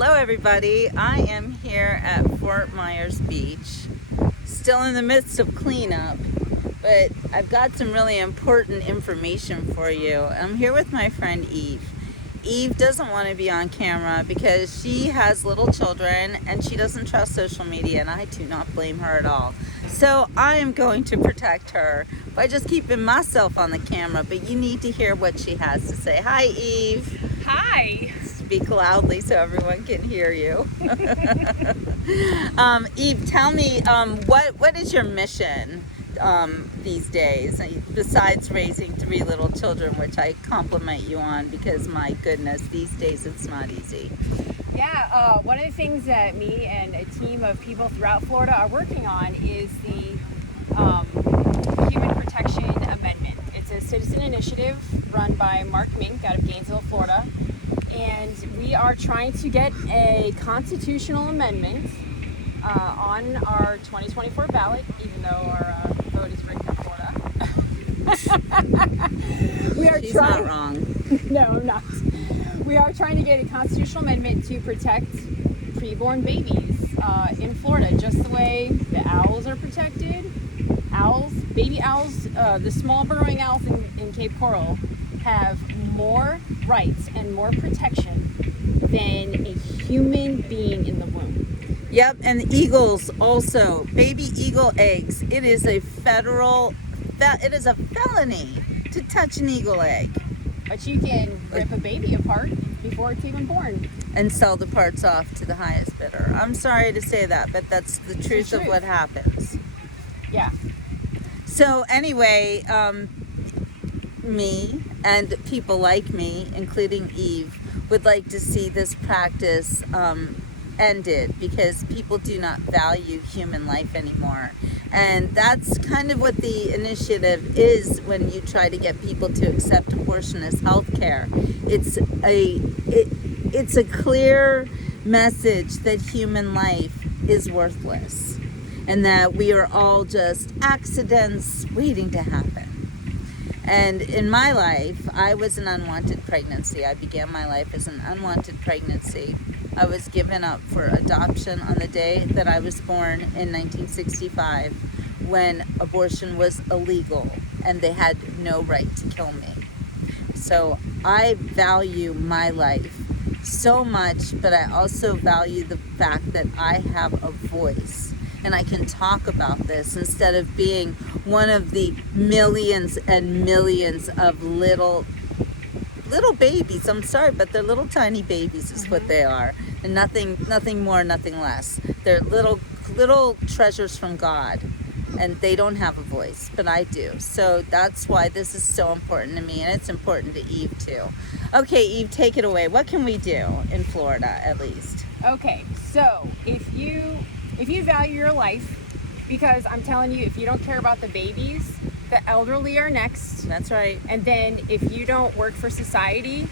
Hello everybody, I am here at Fort Myers Beach, still in the midst of cleanup, but I've got some really important information for you. I'm here with my friend Eve. Eve doesn't want to be on camera because she has little children and she doesn't trust social media, and I do not blame her at all. So I am going to protect her by just keeping myself on the camera, but you need to hear what she has to say. Hi Eve. Hi. Speak loudly so everyone can hear you. Eve, tell me, what is your mission these days, besides raising 3 little children, which I compliment you on, because my goodness, these days it's not easy. Yeah, one of the things that me and a team of people throughout Florida are working on is the Human Protection Amendment. It's a citizen initiative run by Mark Mink out of Gainesville, Florida. And we are trying to get a constitutional amendment on our 2024 ballot, even though our vote is rigged in Florida. She's not wrong. No, I'm not. We are trying to get a constitutional amendment to protect preborn babies in Florida, just the way the owls are protected. Baby owls, the small burrowing owls in Cape Coral have more rights and more protection than a human being in the womb. Yep, and eagles also, baby eagle eggs. It is a felony to touch an eagle egg. But you can rip a baby apart before it's even born. And sell the parts off to the highest bidder. I'm sorry to say that, but that's the truth of what happens. Yeah. So anyway, me and people like me, including Eve, would like to see this practice ended, because people do not value human life anymore. And that's kind of what the initiative is when you try to get people to accept abortion as health care. It's a clear message that human life is worthless and that we are all just accidents waiting to happen. And in my life, I was an unwanted pregnancy. I began my life as an unwanted pregnancy. I was given up for adoption on the day that I was born in 1965, when abortion was illegal and they had no right to kill me. So I value my life so much, but I also value the fact that I have a voice. And I can talk about this instead of being one of the millions and millions of little babies. I'm sorry, but they're little tiny babies is what they are. And nothing more, nothing less. They're little treasures from God. And they don't have a voice, but I do. So that's why this is so important to me, and it's important to Eve too. Okay, Eve, take it away. What can we do in Florida, at least? Okay, so if you value your life, because I'm telling you, if you don't care about the babies, the elderly are next. That's right. And then if you don't work for society,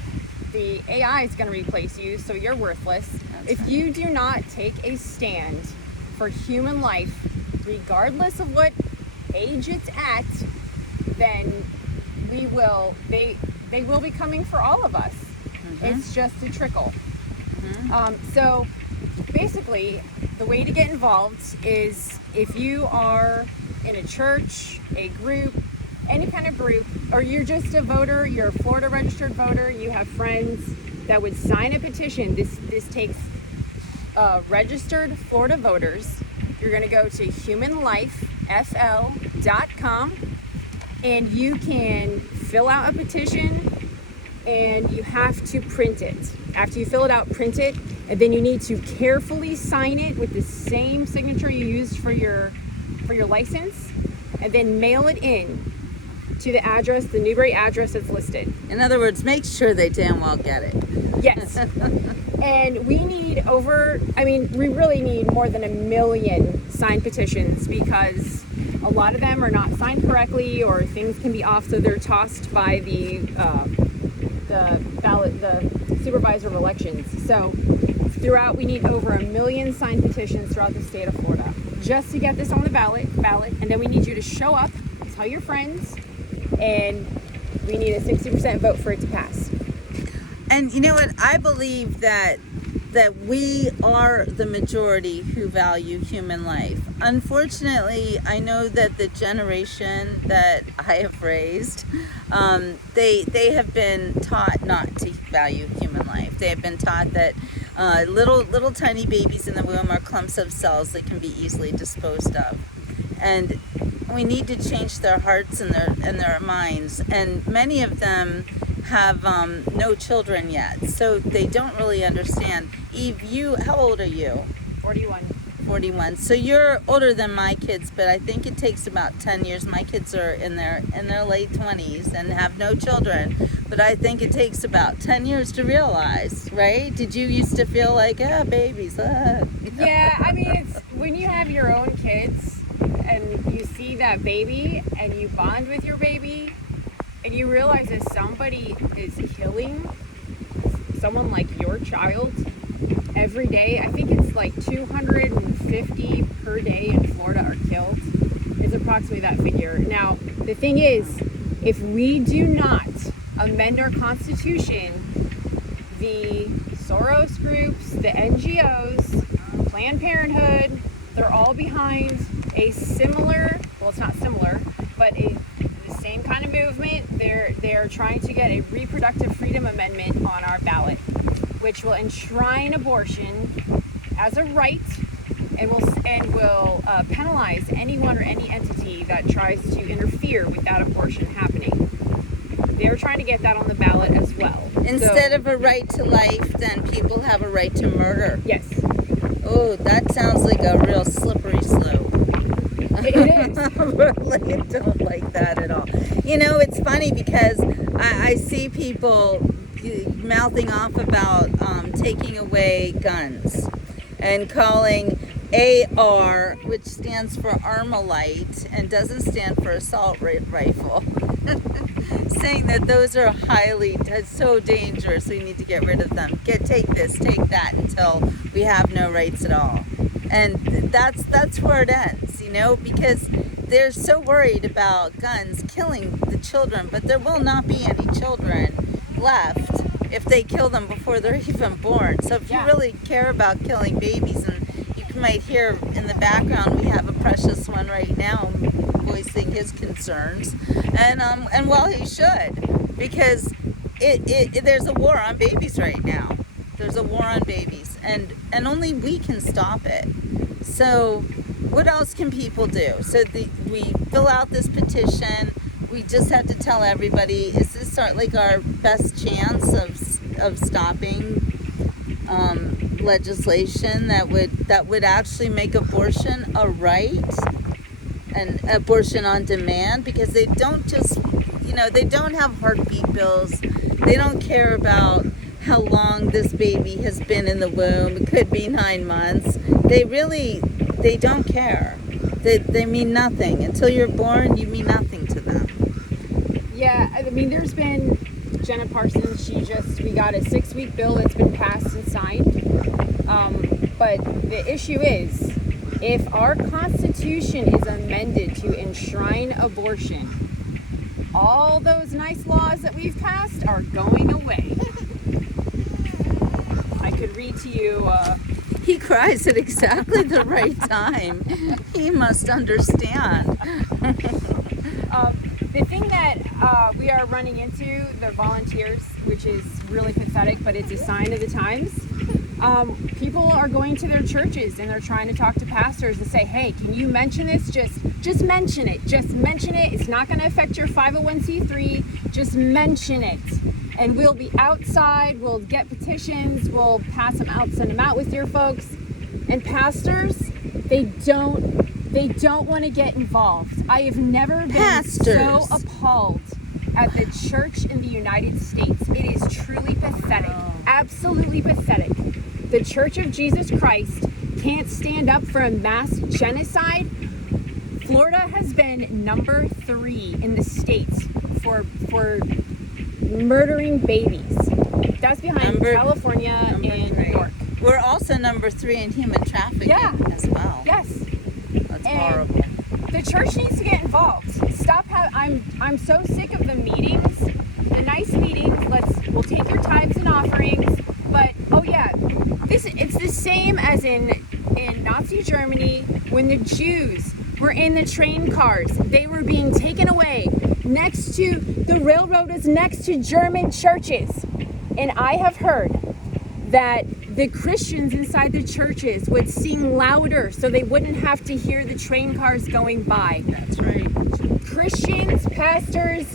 the AI is going to replace you, so you're worthless. If you do not take a stand for human life, regardless of what age it's at, then they will be coming for all of us. It's just a trickle. So basically, the way to get involved is if you are in a church, a group, any kind of group, or you're just a voter, you're a Florida registered voter, you have friends that would sign a petition. This takes registered Florida voters. You're going to go to humanlifefl.com and you can fill out a petition, and you have to print it. After you fill it out, print it, and then you need to carefully sign it with the same signature you used for your license, and then mail it in to the address, the Newberry address that's listed. In other words, make sure they damn well get it. Yes. And we really need more than 1 million signed petitions, because a lot of them are not signed correctly, or things can be off, so they're tossed by the supervisor of elections. So throughout, we need over 1 million signed petitions throughout the state of Florida just to get this on the ballot, and then we need you to show up, tell your friends, and we need a 60% vote for it to pass. And you know what? I believe that that we are the majority who value human life. Unfortunately, I know that the generation that I have raised, they have been taught not to value human life. They have been taught that little tiny babies in the womb are clumps of cells that can be easily disposed of, and we need to change their hearts and their minds. And many of them have no children yet, so they don't really understand. Eve, how old are you? 41. 41. So you're older than my kids, but I think it takes about 10 years. My kids are in their late 20s and have no children, but I think it takes about 10 years to realize, right? Did you used to feel like, babies? Yeah, I mean, it's when you have your own kids and you see that baby and you bond with your baby and you realize that somebody is killing someone like your child every day. I think it's like 250 per day in Florida are killed. It's approximately that figure. Now, the thing is, if we do not amend our Constitution, the Soros groups, the NGOs, Planned Parenthood, they're all behind a similar, well, it's not similar, but the same kind of movement. They're trying to get a reproductive freedom amendment on our ballot, which will enshrine abortion as a right and will penalize anyone or any entity that tries to interfere with that abortion happening. They're trying to get that on the ballot as well. Instead of a right to life, then people have a right to murder. Yes. Oh, that sounds like a real slippery slope. It is. I really don't like that at all. You know, it's funny because I see people mouthing off about taking away guns and calling AR, which stands for Armalite and doesn't stand for assault rifle, saying that those are so dangerous, we need to get rid of them. Take this, take that, until we have no rights at all. And that's where it ends, you know, because they're so worried about guns killing the children, but there will not be any children left if they kill them before they're even born. So if you really care about killing babies, and you might hear in the background, we have a precious one right now voicing his concerns, and well, he should, because there's a war on babies right now. There's a war on babies, and only we can stop it. So what else can people do? So we fill out this petition. We just have to tell everybody, is this our best chance of stopping legislation that would actually make abortion a right, and abortion on demand? Because they don't just, they don't have heartbeat bills. They don't care about how long this baby has been in the womb. It could be 9 months. They don't care. They mean nothing. Until you're born, you mean nothing to them. Yeah, I mean, there's been Jenna Parsons. We got a 6-week bill that's been passed and signed. But the issue is, if our Constitution is amended to enshrine abortion, all those nice laws that we've passed are going away. I could read to you. He cries at exactly the right time. He must understand. The thing that we are running into, the volunteers, which is really pathetic, but it's a sign of the times. People are going to their churches and they're trying to talk to pastors and say, hey, can you mention this? Just mention it. Just mention it. It's not going to affect your 501c3. Just mention it. And we'll be outside. We'll get petitions. We'll pass them out, send them out with your folks. And pastors, they don't want to get involved. I have never been so appalled at the church in the United States. It is truly pathetic. Absolutely pathetic. The Church of Jesus Christ can't stand up for a mass genocide. Florida has been number 3 in the states for murdering babies. That's behind California and New York. We're also number 3 in human trafficking as well. Yes. That's horrible. The church needs to get involved. Stop. I'm so sick of the meetings, the nice meetings. We'll take your tithes and offerings, but It's the same as in Nazi Germany when the Jews were in the train cars. They were being taken away. The railroad is next to German churches. And I have heard that the Christians inside the churches would sing louder so they wouldn't have to hear the train cars going by. That's right. Christians, pastors,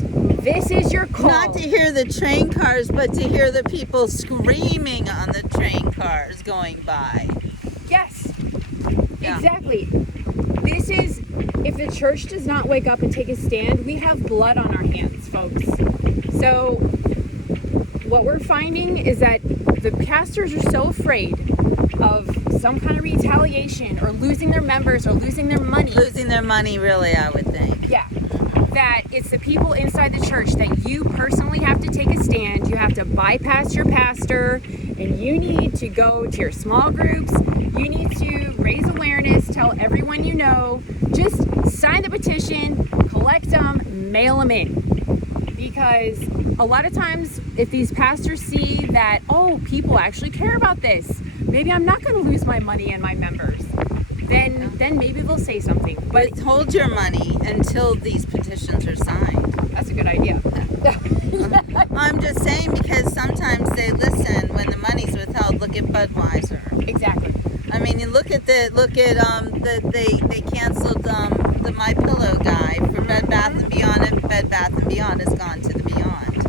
this is your call. Not to hear the train cars, but to hear the people screaming on the train cars going by. Yes, Yeah. exactly. This is, if the church does not wake up and take a stand, we have blood on our hands, folks. So what we're finding is that the pastors are so afraid of some kind of retaliation or losing their members or losing their money. Losing their money, really, I would think. Yeah. That it's the people inside the church that you personally have to take a stand. You have to bypass your pastor, and you need to go to your small groups. You need to raise awareness, tell everyone you know. Just sign the petition, collect them, mail them in. Because a lot of times, if these pastors see that, oh, people actually care about this, maybe I'm not going to lose my money and my members. Then maybe they'll say something. But Hold your money until these petitions are signed. that's a good idea. I'm just saying, because sometimes they listen when the money's withheld. Look at Budweiser. Exactly. I mean, you they canceled the My Pillow guy for Bed Bath and Beyond, and Bed Bath and Beyond has gone to the Beyond.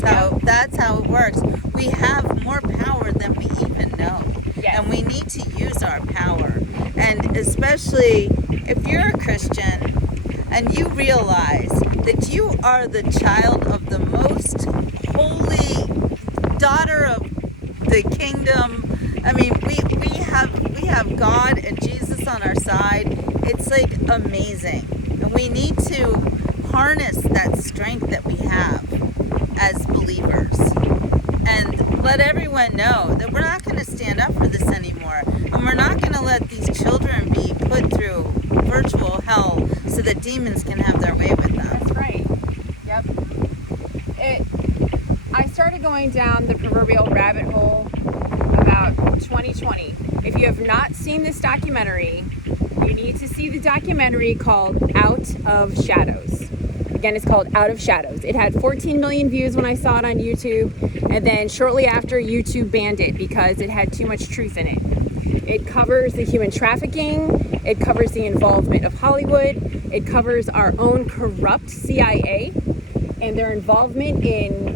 So that's how it works. We have more power than we even know. Yes. And we need to use our power. And especially if you're a Christian and you realize that you are the child of the most holy daughter of the kingdom. I mean, we have God and Jesus on our side. It's like amazing. And we need to harness that strength that we have as believers. And let everyone know that we're not going to stand up for this anymore. And we're not going to let these children be put through virtual hell so that demons can have their way with them. That's right. Yep. I started going down the proverbial rabbit hole about 2020. If you have not seen this documentary, you need to see the documentary called Out of Shadows. Again, it's called Out of Shadows. It had 14 million views when I saw it on YouTube, and then shortly after, YouTube banned it because it had too much truth in it. It covers the human trafficking, it covers the involvement of Hollywood, it covers our own corrupt CIA and their involvement in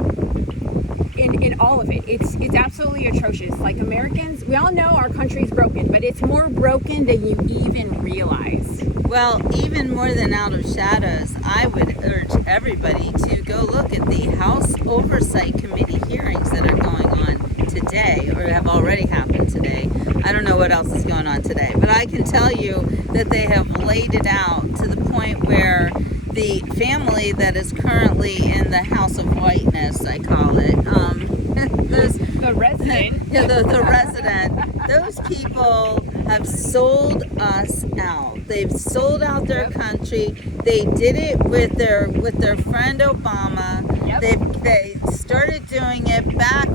all of it. It's absolutely atrocious. Like, Americans, we all know our country's broken, but it's more broken than you even realize. Well, even more than Out of Shadows, I would urge everybody to go look at the House Oversight Committee hearings that are going on today, or have already happened today. I don't know what else is going on today, but I can tell you that they have laid it out to the point where the family that is currently in the House of Whiteness, I call it, The resident. yeah, the resident, those people have sold us out. They've sold out their country. They did it with their friend Obama. Yep. They started doing it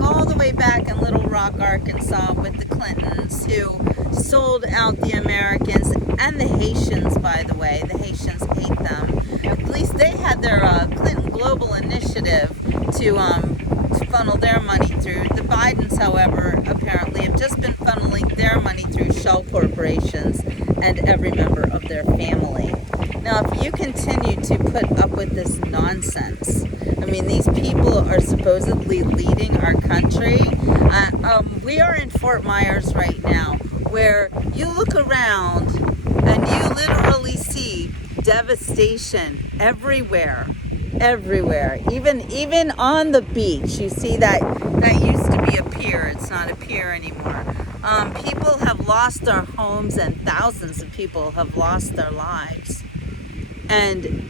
all the way back in Little Rock, Arkansas, with the Clintons, who sold out the Americans and the Haitians. By the way, the Haitians hate them. At least they had their Clinton Global Initiative to funnel their money through. The Bidens, however, apparently have just been funneling their money through shell corporations and every member of their family. Now, if you continue to put up with this nonsense, I mean, these people are supposedly leading our country. We are in Fort Myers right now, where you look around and you literally see devastation everywhere. Even on the beach, you see that used to be a pier. It's not a pier anymore. People have lost their homes, and thousands of people have lost their lives. And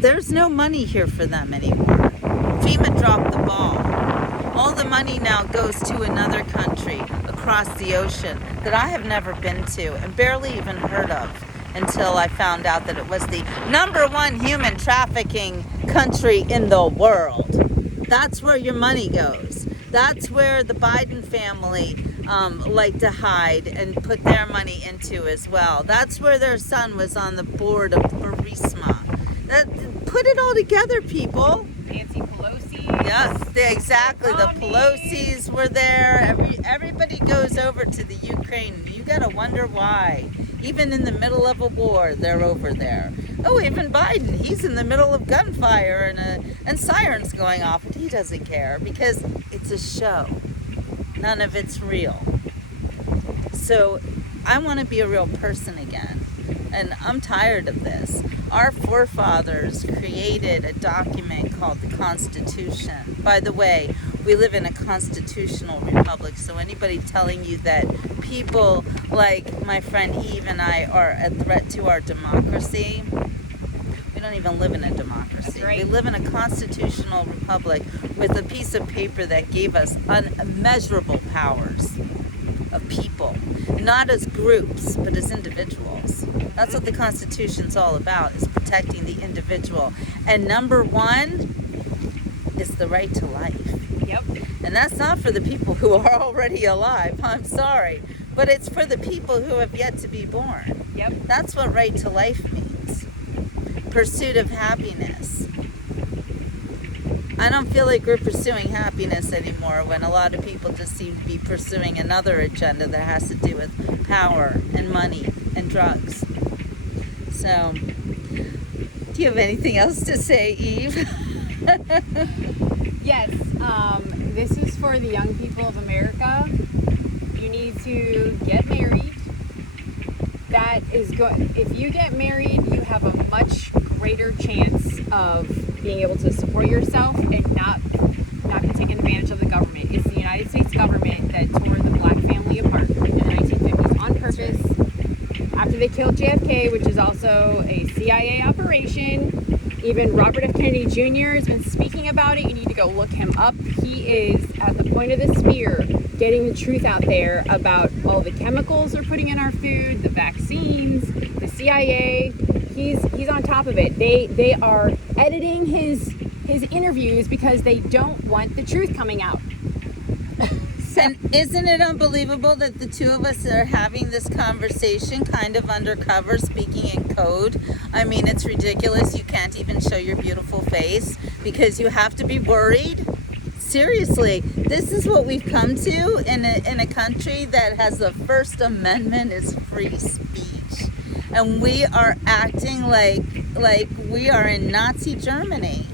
there's no money here for them anymore. FEMA dropped the ball. All the money now goes to another country across the ocean that I have never been to and barely even heard of, until I found out that it was the #1 human trafficking country in the world. That's where your money goes. That's where the Biden family like to hide and put their money into as well. That's where their son was on the board of Burisma. Put it all together, people. Nancy Pelosi. Yes, exactly. The Romney. Pelosi's were there. Everybody goes over to the Ukraine. You gotta wonder why. Even in the middle of a war, they're over there. Oh, even Biden, he's in the middle of gunfire and sirens going off, and he doesn't care because it's a show. None of it's real. So I want to be a real person again, and I'm tired of this. Our forefathers created a document called the Constitution. By the way, we live in a constitutional republic, so anybody telling you that people like my friend Eve and I are a threat to our democracy, we don't even live in a democracy. That's right. We live in a constitutional republic with a piece of paper that gave us unmeasurable powers of people, not as groups, but as individuals. That's what the Constitution's all about, is protecting the individual. And number one is the right to life. Yep. And that's not for the people who are already alive, I'm sorry, but it's for the people who have yet to be born. Yep. That's what right to life means. Pursuit of happiness. I don't feel like we're pursuing happiness anymore when a lot of people just seem to be pursuing another agenda that has to do with power and money and drugs. So, do you have anything else to say, Eve? Yes, this is for the young people of America. You need to get married. That is good. If you get married, you have a much greater chance of being able to support yourself and not be taken advantage of the government. It's the United States government that tore the black family apart in the 1950s on purpose. After they killed JFK, which is also a CIA operation. Even Robert F. Kennedy Jr. has been speaking about it. You need to go look him up. He is at the point of the spear getting the truth out there about all the chemicals they're putting in our food, the vaccines, the CIA. He's on top of it. They are editing his interviews because they don't want the truth coming out. And isn't it unbelievable that the two of us are having this conversation kind of undercover, speaking in code? I mean, it's ridiculous. You can't even show your beautiful face because you have to be worried. Seriously, this is what we've come to in a country that has the First Amendment is free speech. And we are acting like we are in Nazi Germany.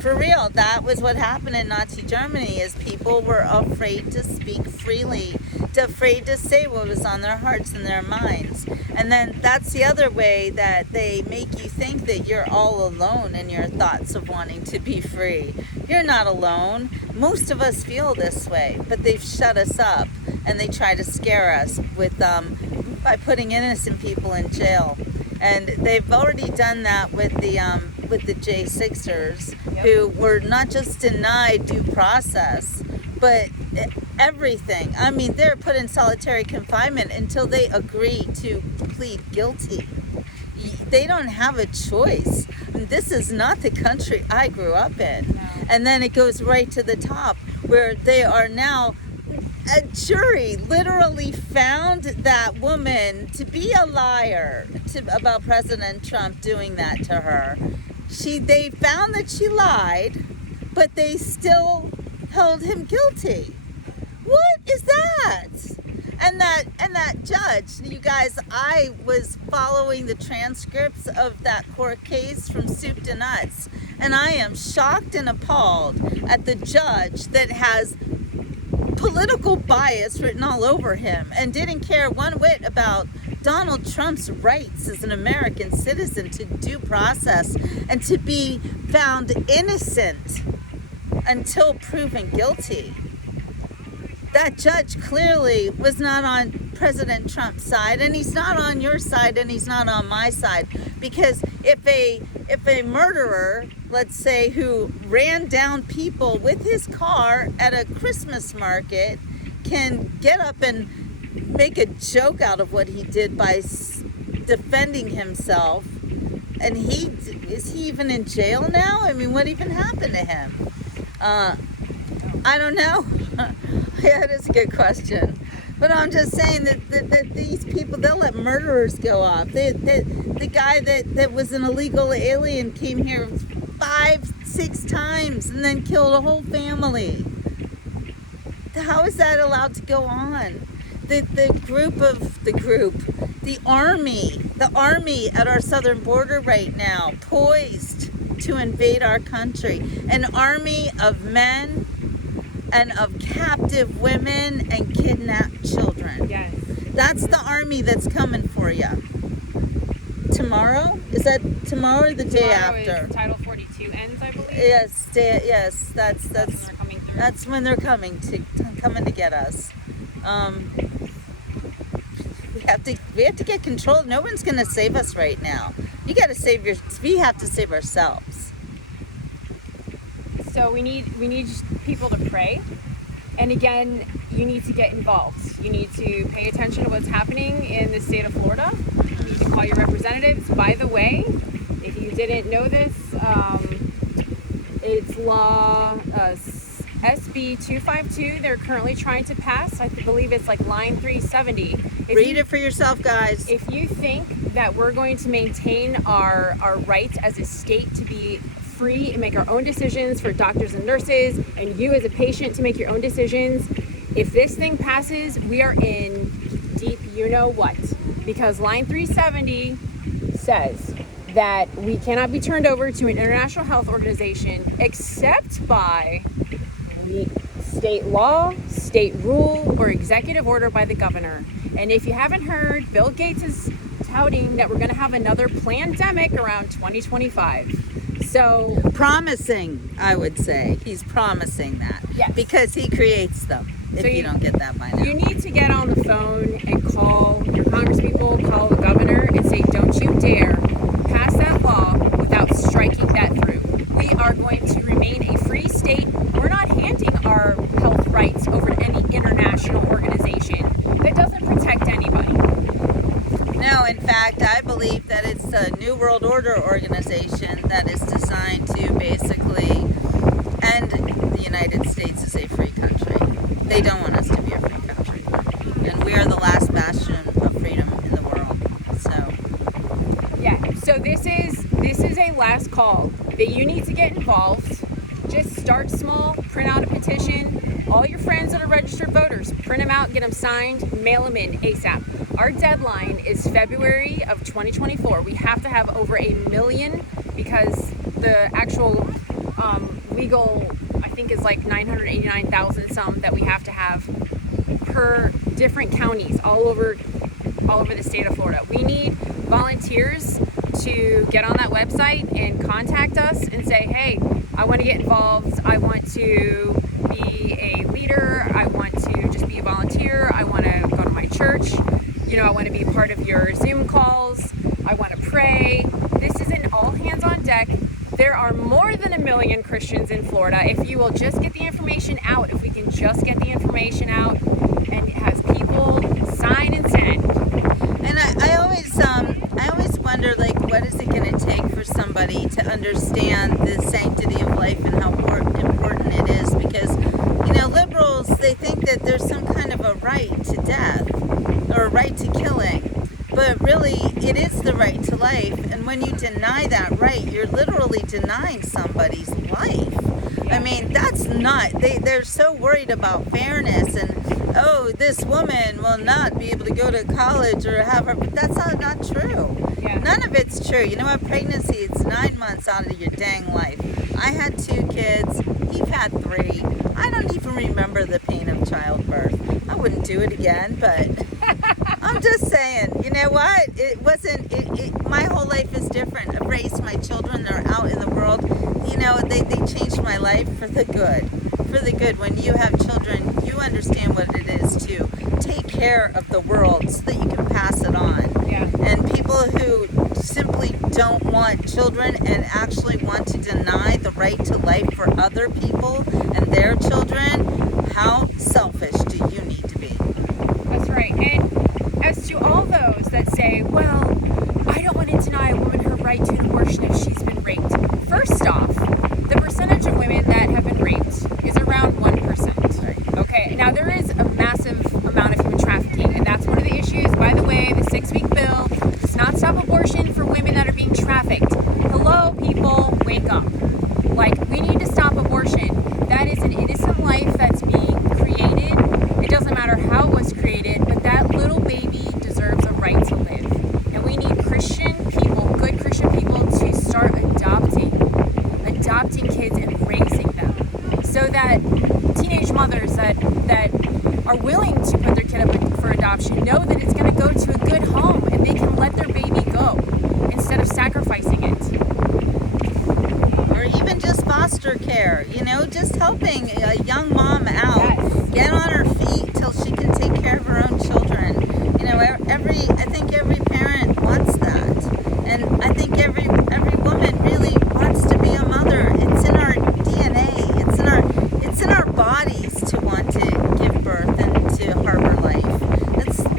For real, that was what happened in Nazi Germany, is people were afraid to speak freely, afraid to say what was on their hearts and their minds. And then that's the other way that they make you think that you're all alone in your thoughts of wanting to be free. You're not alone. Most of us feel this way, but they've shut us up and they try to scare us with by putting innocent people in jail. And they've already done that with the J6ers, Yep. who were not just denied due process, but everything. I mean, they're put in solitary confinement until they agree to plead guilty. They don't have a choice. This is not the country I grew up in. No. And then it goes right to the top, where they are now, a jury literally found that woman to be a liar about President Trump doing that to her. They found that she lied, but they still held him guilty. What is that? And that judge, you guys, I was following the transcripts of that court case from soup to nuts, and I am shocked and appalled at the judge that has political bias written all over him and didn't care one whit about Donald Trump's rights as an American citizen to due process and to be found innocent until proven guilty. That judge clearly was not on President Trump's side, and he's not on your side, and he's not on my side, because if a murderer, let's say, who ran down people with his car at a Christmas market can get up and make a joke out of what he did by defending himself, and is he even in jail now? I mean, what even happened to him? I don't know. Yeah, that is a good question. But I'm just saying that these people, they'll let murderers go off. The guy that was an illegal alien came here 5-6 times and then killed a whole family. How is that allowed to go on? The army at our southern border right now, poised to invade our country. An army of men and of captive women and kidnapped children. Yes. That's the army that's coming for you. Tomorrow? Is that tomorrow or the day Tomorrow after? is Title 42 ends, I believe. Yes, that's When they're coming through. that's when they're coming to get us. We have to get control. No one's going to save us right now. We have to save ourselves. So we need people to pray, and again, you need to get involved. You need to pay attention to what's happening in the state of Florida. You need to call your representatives. By the way, if you didn't know this, it's law SB 252. They're currently trying to pass. I believe it's like line 370. Read it for yourself, guys. If you think that we're going to maintain our right as a state to be free and make our own decisions for doctors and nurses, and you as a patient to make your own decisions, if this thing passes, we are in deep you know what. Because line 370 says that we cannot be turned over to an international health organization except by state law, state rule, or executive order by the governor. And if you haven't heard, Bill Gates is touting that we're going to have another pandemic around 2025. So Promising, I would say. He's promising that. Yes. Because he creates them, if So you don't get that by now. you need to get on the phone and call your congresspeople, call the governor, and say, don't you dare pass that law without striking that through. We are going to remain a free state. We're not handing our health rights over to any international organization that doesn't protect anybody. No, in fact, I believe that it's a New World Order organization that is designed to basically end the United States as a free country. They don't want us to be a free country. And we are the last bastion of freedom in the world. So, Yeah, so this is a last call that you need to get involved. Just start small, print out a petition. All your friends that are registered voters, print them out, get them signed, mail them in ASAP. Our deadline is February of 2024. We have to have over 1 million because the actual legal, I think, is like 989,000 some that we have to have per different counties all over the state of Florida. We need volunteers to get on that website and contact us and say, hey, I want to get involved. I want to be a leader. I want to just be a volunteer. I want to go to my church. I want to be part of your Zoom calls. I want to pray. This is an all hands on deck. There are more than 1 million Christians in Florida. If you will just get the information out, if we can just get the information out and have people sign and send. and I always wonder, like, what is it going to take for somebody to understand the sanctity of life and how important it is? Because, liberals, they think that there's some kind of a right to death or a right to killing. But really, it is the right to life. And when you deny that right, you're literally denying somebody's life. I mean, that's not, they're so worried about fairness and, this woman will not be able to go to college or have her, but that's not true. Yeah. None of it's true. You know what? Pregnancy, it's 9 months out of your dang life. I had 2 kids. You've had 3. I don't even remember the pain of childbirth. I wouldn't do it again, but I'm just saying, you know what? It wasn't, my whole life is different. I've raised my children. They're out in the world. They changed my life for the good. For the good. When you have children, you understand what it is to take care of the world so that you can pass it on. Yeah. And people who simply don't want children and actually want to deny the right to life for other people and their children, how selfish do you need to be? That's right. And as to all those that say, well, I don't want to deny a woman her right to an abortion if she's been raped. First off, the percentage of women that have been raped is around 1%. are willing to put their kid up for adoption know that it's going to go to a good home and they can let their baby go instead of sacrificing it. Or even just foster care, just helping a young mom out, Yes. get on her feet till she can take care of her own children. I think every parent wants that, and I think every woman really wants to be a mother. It's in our DNA. It's in our bodies to want to give birth and to harbor life.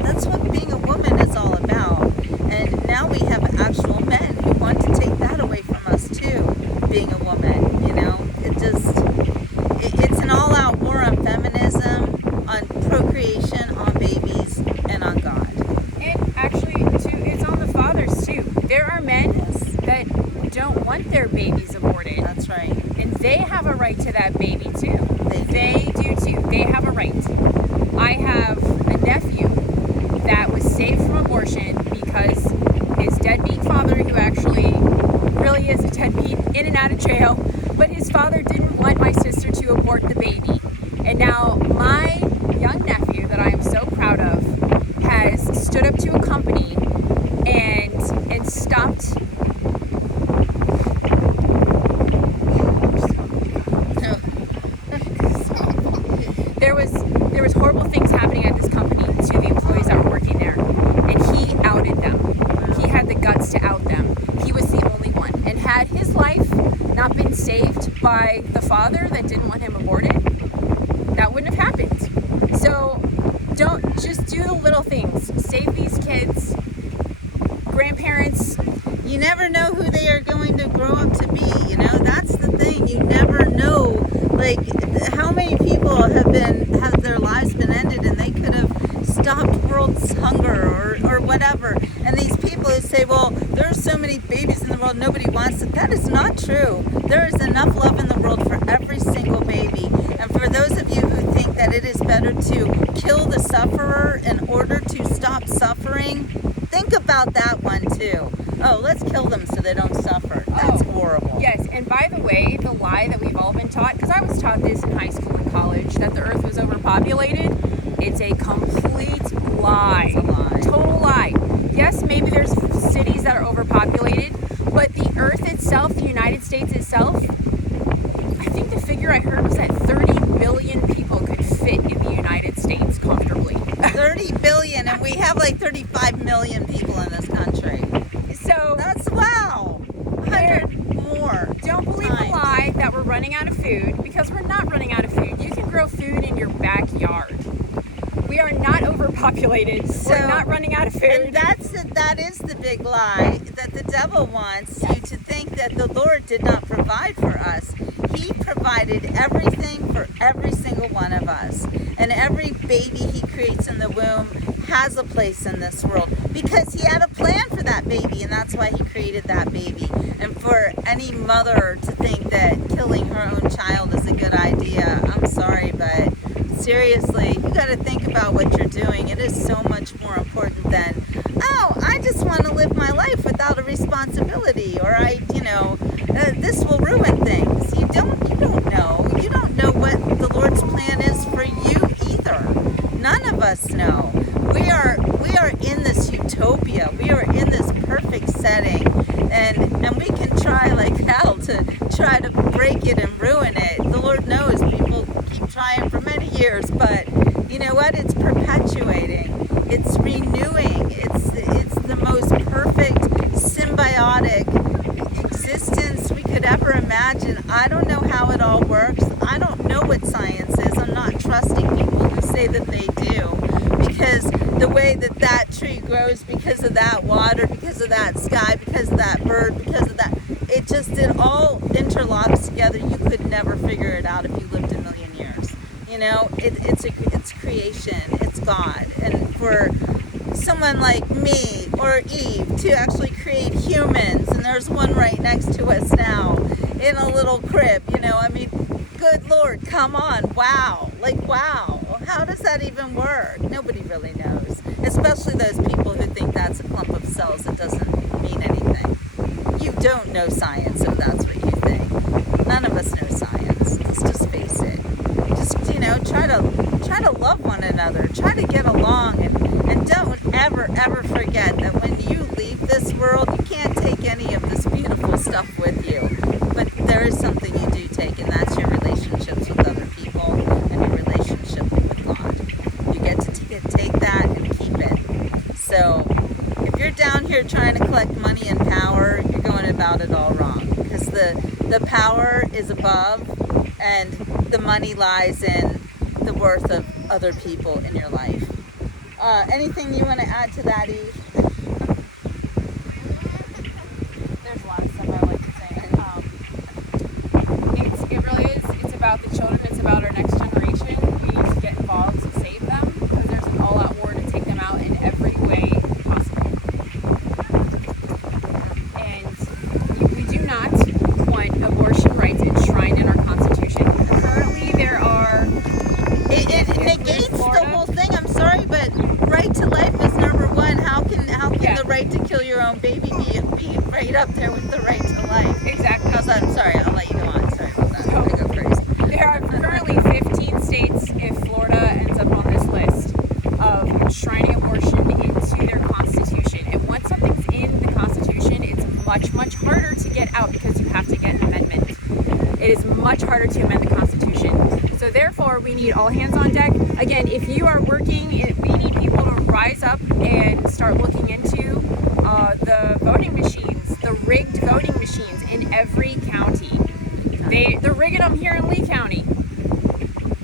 That's what being a woman is all about. And now we have actual men who want to take that away from us too. Being a woman, it's an all-out war on feminism, on procreation, on babies, and on God. And actually, too, it's on the fathers too. There are men that don't want their babies aborted. That's right. And they have a right to that baby too. They do too. They have a right. I have a nephew that was saved from abortion because his deadbeat father, who actually really is a deadbeat, in and out of jail, but his father didn't want my sister to abort the baby. And now my young nephew, that I am so proud of, has stood up to a company and stopped. There was horrible things happening at this company to the employees that were working there, and he outed them. He had the guts to out them. He was the only one. And had his life not been saved by the father that didn't want him aborted, that wouldn't have happened. So don't just do the little things. Save these kids. Grandparents. You never know who they are going to grow up to be. That's the thing. You never know. Like, how many people have their lives been ended, and they could have stopped world's hunger or whatever. And these people who say, well, there are so many babies in the world, nobody wants it. That is not true. There is enough love in the world for every single baby. And for those of you who think that it is better to kill the sufferer in order to stop suffering, think about that one too. Oh, let's kill them so they don't suffer. That's horrible. Yes, and by the way, the lie that we've all been taught, because I was taught this in high school and college, that the earth was overpopulated, it's a complete lie. It's a lie. Total lie. Yes, maybe there's cities that are overpopulated, but the earth itself, the United States itself, I think the figure I heard was that 30 billion people could fit in the United States comfortably. 30 billion, and we have like 35 million people in this country. So That's wow. 100 more. don't believe the times. lie that we're running out of food, because we're not running out of food. You can grow food in your backyard. We are not overpopulated. We're not running out of food. And that is the big lie that the devil wants you to think that the Lord did not provide for us. He provided everything for every single one of us. And every baby he creates in the womb has a place in this world because he had a plan for that baby, and that's why he created that baby. And for any mother to think that killing her own child is a good idea, I'm sorry, but seriously, you got to think about what you're doing. It is so much more important than, oh, I just want to live my life without a responsibility, or this will ruin things. You don't know. You don't know what the Lord's plan is for you either. None of us know. We are in this utopia. We are in this perfect setting, and we can try like hell to try to break it and ruin it. The Lord knows people keep trying for many years, but you know what? It's perpetuating. It's renewing. It's the most perfect symbiotic existence we could ever imagine. I don't know how it all works. I don't know what science is. I'm not trusting people who say that they do, because the way that tree grows, because of that water, because of that sky, because of that bird, because of that, it all interlocks together. You could never figure it out if you lived a million years. It's creation. It's God. And for someone like me or Eve to actually create humans, and there's one right next to us now in a little crib, good Lord, come on, wow, how does that even work? Nobody really knows, especially those people who think that's a clump of cells that doesn't mean anything. You don't know science if that's what you think. None of us know science. Let's just face it. Just try try to love one another, try to get along, and don't ever, ever forget that when you leave this world, you can't take any of this beautiful stuff with you. But there is something you do take, and that's your relationships with other people and your relationship with God. You get to take that and keep it. So if you're down here trying to collect money and power, you're going about it all wrong, because the power is above, and the money lies in the worth of other people in your life. Anything you want to add to that, Eve? There's a lot of stuff I like to say. It really is. It's about the children. It's about our next generation. We need to get involved to save them, because there's an all-out war to take them out in every way possible. And we do not want abortion rights enshrined in our Constitution. Currently, there are. It negates the whole thing. I'm sorry, but right to life is number one. How can Yeah. the right to kill your own baby be right up there with the right to life? Exactly. How's that? Sorry, I'll let you go on. Sorry about that. I go crazy. There are currently 15 states, if Florida ends up on this list, of enshrining abortion into their constitution. And once something's in the Constitution, it's much, much harder to get out, because you have to get an amendment. It is much harder to amend the Constitution. So therefore, we need all hands on deck. Again, if you are working, we need people to rise up and start looking into the voting machines, the rigged voting machines in every county. They're rigging them here in Lee County.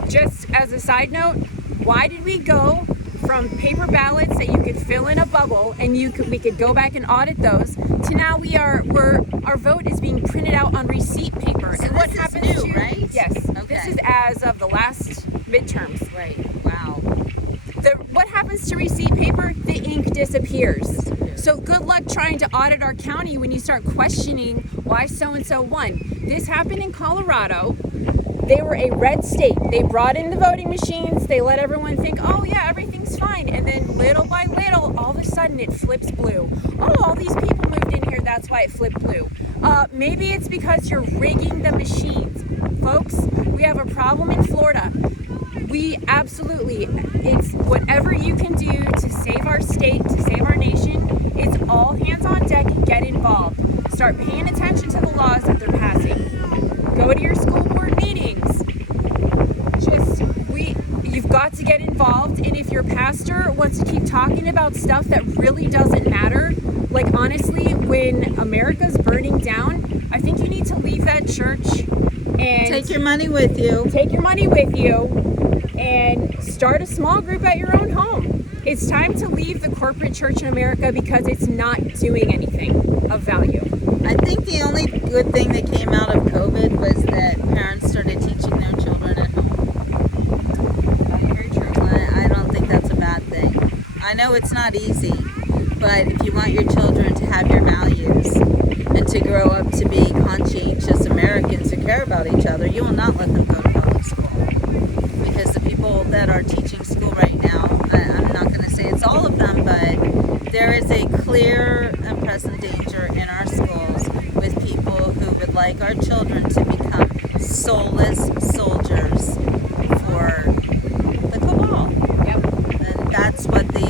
Just as a side note, why did we go from paper ballots that you could fill in a bubble and we could go back and audit those, to now our vote is being printed out on receipt paper? So and what this is happens new, to right? Yes. Okay. This is as of the last midterms. Right. Wow. What happens to receipt paper? The ink disappears. So good luck trying to audit our county when you start questioning why so-and-so won. This happened in Colorado. They were a red state. They brought in the voting machines. They let everyone think, oh yeah, everything's fine. And then little by little, all of a sudden it flips blue. Oh, all these people moved in here. That's why it flipped blue. Maybe it's because you're rigging the machines. Folks, we have a problem in Florida. It's whatever you can do to save our state, to save our nation. It's all hands on deck. Get involved. Start paying attention to the laws that they're passing. Go to your school board meetings. You've got to get involved. And if your pastor wants to keep talking about stuff that really doesn't matter, like honestly, when America's burning down, I think you need to leave that church and Take your money with you. Take your money with you and start a small group at your own home. It's time to leave the corporate church in America, because it's not doing anything of value. I think the only good thing that came out of COVID was that parents started teaching their children at home. Very true. I don't think that's a bad thing. I know it's not easy, but if you want your children to have your values and to grow up to be conscientious Americans who care about each other, you will not let them go to public school. Because the people that are teaching school right now, I'm not going to say it's all of them, but there is a clear and present danger in our schools with people who would like our children to become soulless soldiers for the cabal. Yep. And that's what the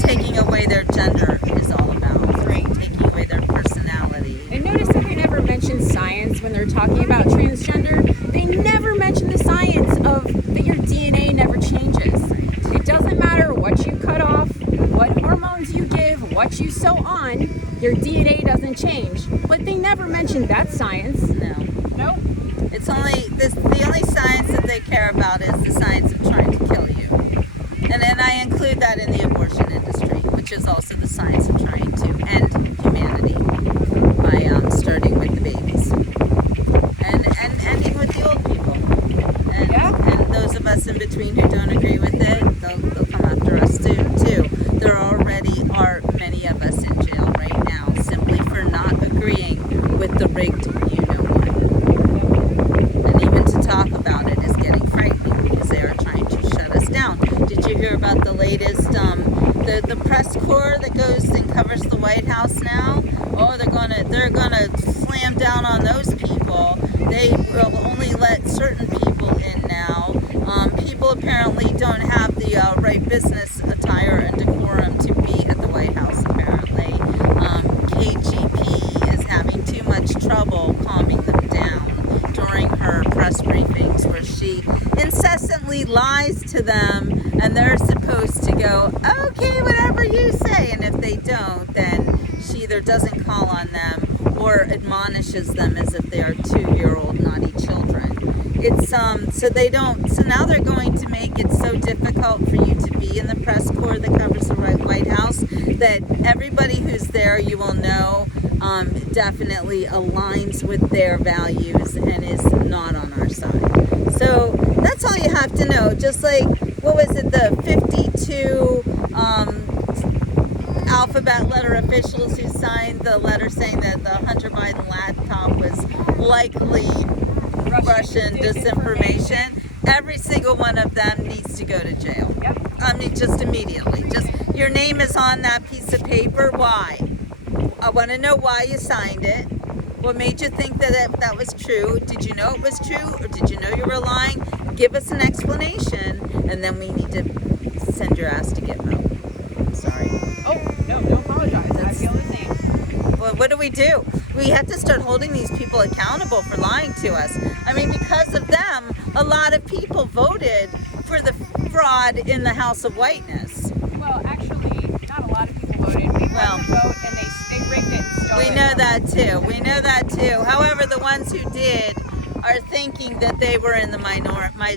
taking away their gender is all about. Right. Taking away their personality. And notice that they never mention science when they're talking about transgender. They never mention the science of that your DNA never changes. It doesn't matter what you cut off, what hormones you give, what you sew on, your DNA doesn't change. But they never mention that science. No. Nope. It's only the only science that they care about is the science of trying to kill you. And then I include that in the abortion industry, which is also the science of trying to end humanity by starting with the babies. And ending with the old people. And, and those of us in between who don't agree with it, they'll come after us too. There already are many of us in jail right now simply for not agreeing with the rigged you-know-what. And even to talk about it is getting frightening, because they are trying to shut us down. Did you hear about the latest, the press corps that goes and covers the White House now? Oh, they're gonna slam down on those people. They will only let certain people in now. People apparently don't have the right business attire and decorum to be at the White House, apparently. KGP is having too much trouble calming them down during her press briefings, where she incessantly lies to them, and they're supposed to go, okay, whatever you say, and if they don't, then she either doesn't call on them or admonishes them as if they are 2-year-old naughty children. It's so now they're going to make it so difficult for you to be in the press corps that covers the White House that everybody who's there, you will know, definitely aligns with their values and is not on our side. So that's all you have to know. Just like, what was it, the 52 alphabet letter officials who signed the letter saying that the Hunter Biden laptop was likely Russian disinformation. Every single one of them needs to go to jail. Yep. I mean, just immediately. Just, your name is on that piece of paper. Why? I want to know why you signed it. What made you think that was true? Did you know it was true, or did you know you were lying? Give us an explanation, and then we need to send your ass to Gitmo. Sorry. Oh, no, don't apologize. I feel the same. Well, what do? We have to start holding these people accountable for lying to us. I mean, because of them, a lot of people voted for the fraud in the House of Whiteness. Well, actually, not a lot of people voted. People Well, had to vote, and they rigged it and stole We it. know that too. We know that too. However, the ones who did are thinking that they were in the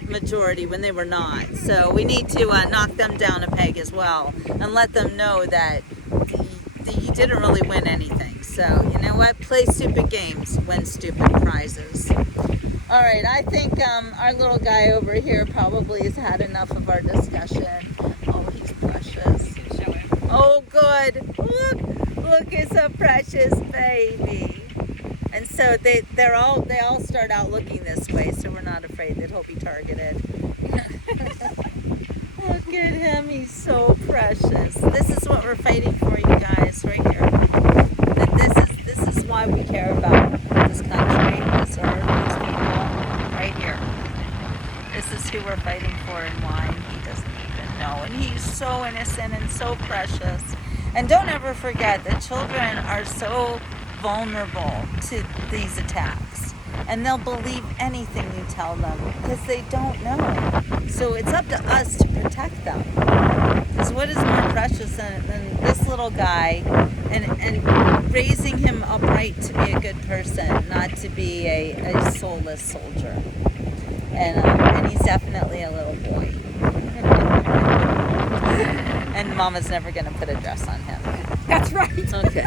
majority when they were not. So we need to knock them down a peg as well and let them know that you didn't really win anything. So, you know what? Play stupid games, win stupid prizes. All right, I think our little guy over here probably has had enough of our discussion. Oh, he's precious. Show him. Oh, good. Look, it's a precious baby. And so they all start out looking this way, so we're not afraid that he'll be targeted. Look at him, he's so precious. This is what we're fighting for, you guys, right here. This is why we care about this country, this earth, these people, right here. This is who we're fighting for and why, and he doesn't even know. And he's so innocent and so precious. And don't ever forget that children are so vulnerable to these attacks, and they'll believe anything you tell them because they don't know. So it's up to us to protect them. Because what is more precious than this little guy, and raising him upright to be a good person, not to be a soulless soldier. And he's definitely a little boy. And Mama's never going to put a dress on him. That's right. Okay.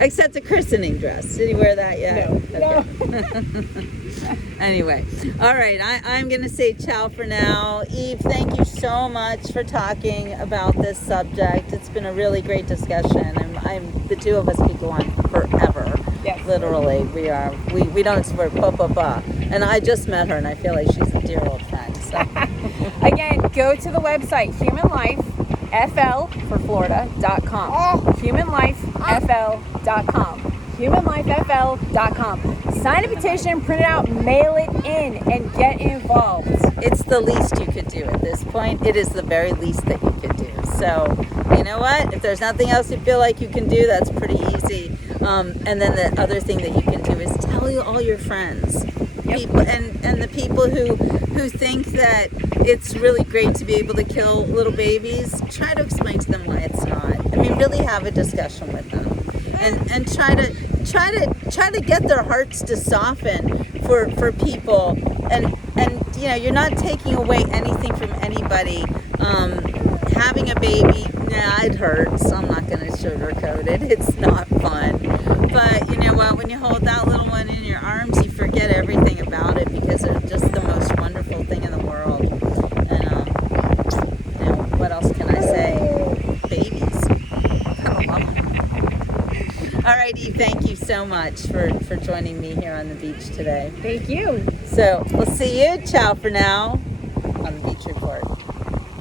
Except a christening dress. Did he wear that yet? No. Okay. Anyway. All right. I'm going to say ciao for now. Eve, thank you so much for talking about this subject. It's been a really great discussion. The two of us could go on forever. Yes. Literally. We don't swear ba. And I just met her and I feel like she's a dear old friend. So. Again, go to the website humanlifefl.com. Humanlifefl.com. Humanlifefl.com. Sign a petition, print it out, mail it in, and get involved. It's the least you could do at this point. It is the very least that you could do. So, you know what? If there's nothing else you feel like you can do, that's pretty easy. And then the other thing that you can do is tell all your friends. Yep. People, and the people who think that it's really great to be able to kill little babies, try to explain to them why it's not. I mean, really have a discussion with them, and try to get their hearts to soften for people. And you know, you're not taking away anything from anybody. Having a baby, it hurts. I'm not going to sugarcoat it. It's not fun. But you know what? When you hold that little one in your arms, you forget everything about it because they're just the most wonderful thing in the world. And you know, what else can I say? Babies. I love them. All right, Eve. Thank you so much for joining me here on the beach today. Thank you. So we'll see you. Ciao for now on the Beach Report.